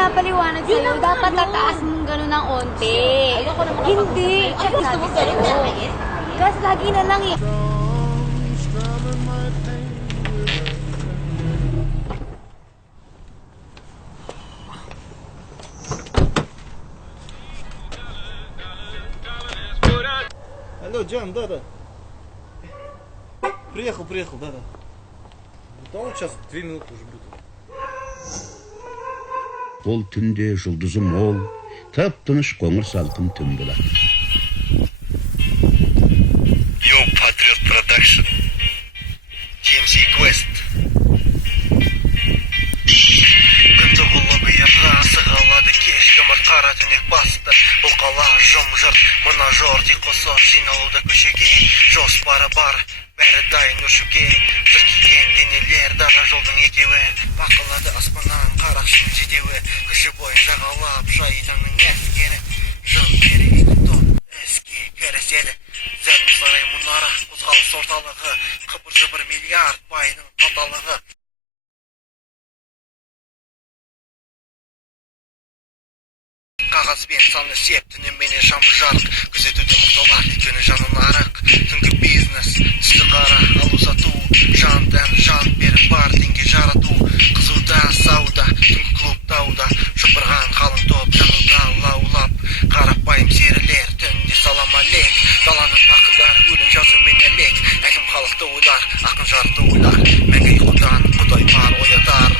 pinapaliwanag sa'yo, dapat tataas mong gano'n ng onti. Hindi. Gusto mo gano'n. Gas, lagi na lang eh. Алло, Джан, да. Приехал, да. Готово, сейчас 2 минуты уже будет. Бұл түнде жұлдызы мол, тып-тыныш қоңыр салқын түн болады. Yo Patriot Production, TMC Quest. Күнді болып ұятға сығалады кеш көмір қара түнек басты. Бұл қала жым-жырт, мына жорти қосып жиналуда көшеге. Жоспары бар, бәрі дайын ұшуге. Түркиген денелер дара жолдың екеуі. Бақылады аспаннан қарақшын жетеуі. Көші бойын жағалап шайтанның әскері. Жын керек топ іске кіріседі. Зәлім сарай мұнара, қозғалыс орталығы. Қыбыр-жыбыр миллиард байдың қалталығы. Қағазбен саны сеп, түніменен жамбы жарық. Күзетуде мұқталар, өйткені жаны нарық. Түнгі бизнес, түсті қара, алу-сату. Жан-тән, жан беріп бар теңге жарату. Қызуда, сауда, түнгі клубтауда. Шұпырған қалың топ, жанында лаулап. Қарапайым серілер, түнде салам алек. Даланың ақындар, өлім жазумен әлек. Әкім халықты ойлар, ақын жарты ойлар. Мәңгі ұйқыдан құдай бар оятар.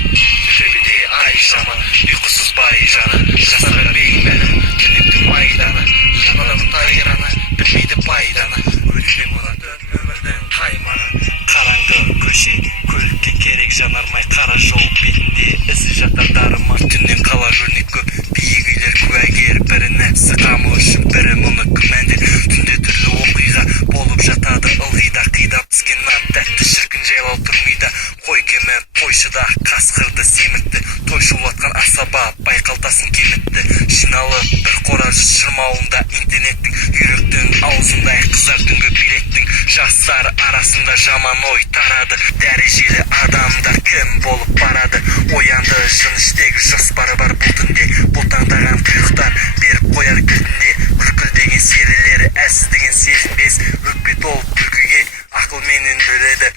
Төбеде ай жамы, ұйқысыз бай жаны. Жасарға беймәлі, түнектің майданы. Жанадан тайраны, білмейді пайданы. Өліппен болатын өмірдің қаймағы. Қараңғы көше, көлікке керек жанармай. Қара жол бетінде ісі жатар дарыма. Түннен қала жөрнек көп, биік үйлер куәгер. Бірі нәпсі қамы үшін, бірі мұны күмәндер. Түнде түрлі оқиға болып жатады ылғида. Қида піскен нан тәтті шіркін жайлау тұрмейді. Қой кемен қойшыда қасқырды семітті. Той шулатқан асаба байқалтасын кемітті. Жиналып бір қора жүз шырмауында интернеттің үйректің аузындай қызар түнгі билеттің. Жастар арасында жаман ой тарады. Дәрежелі адамдар кім болып барады. Оянды жын іштегі жоспары бар бұл түнде. Бұлтаңдаған тұйықтар беріп қояр күлтінде. Күркілдеген серілері әсіздеген сезінбес. Өкпе толып күлкіге ақылменен бөледі.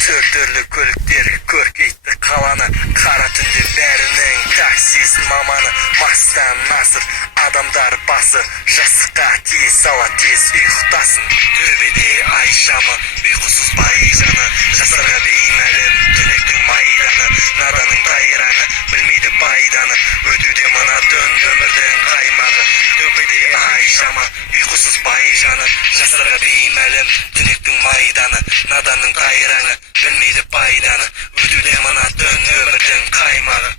Түрлі көліктер көркейтті қаланы. Қара түнде бәрінің таксист маманы. Мастан насыр адамдар басы. Жастыққа тез сала тез ұйықтасын. Төбеде ай шамы, ұйқысыз бай жаны. Жастарға беймәлім түнектің майданы. Наданың тайраны, білмейді пайданы. Өтуде мына түн өмірдің қаймағы. Төбеде ай шамы, ұйқысыз бай жаны. Жастарға беймәлім түнектің майданы. Наданың тайраны, білмейді пайданы. Өтуде мына түн өмірдің қаймағы.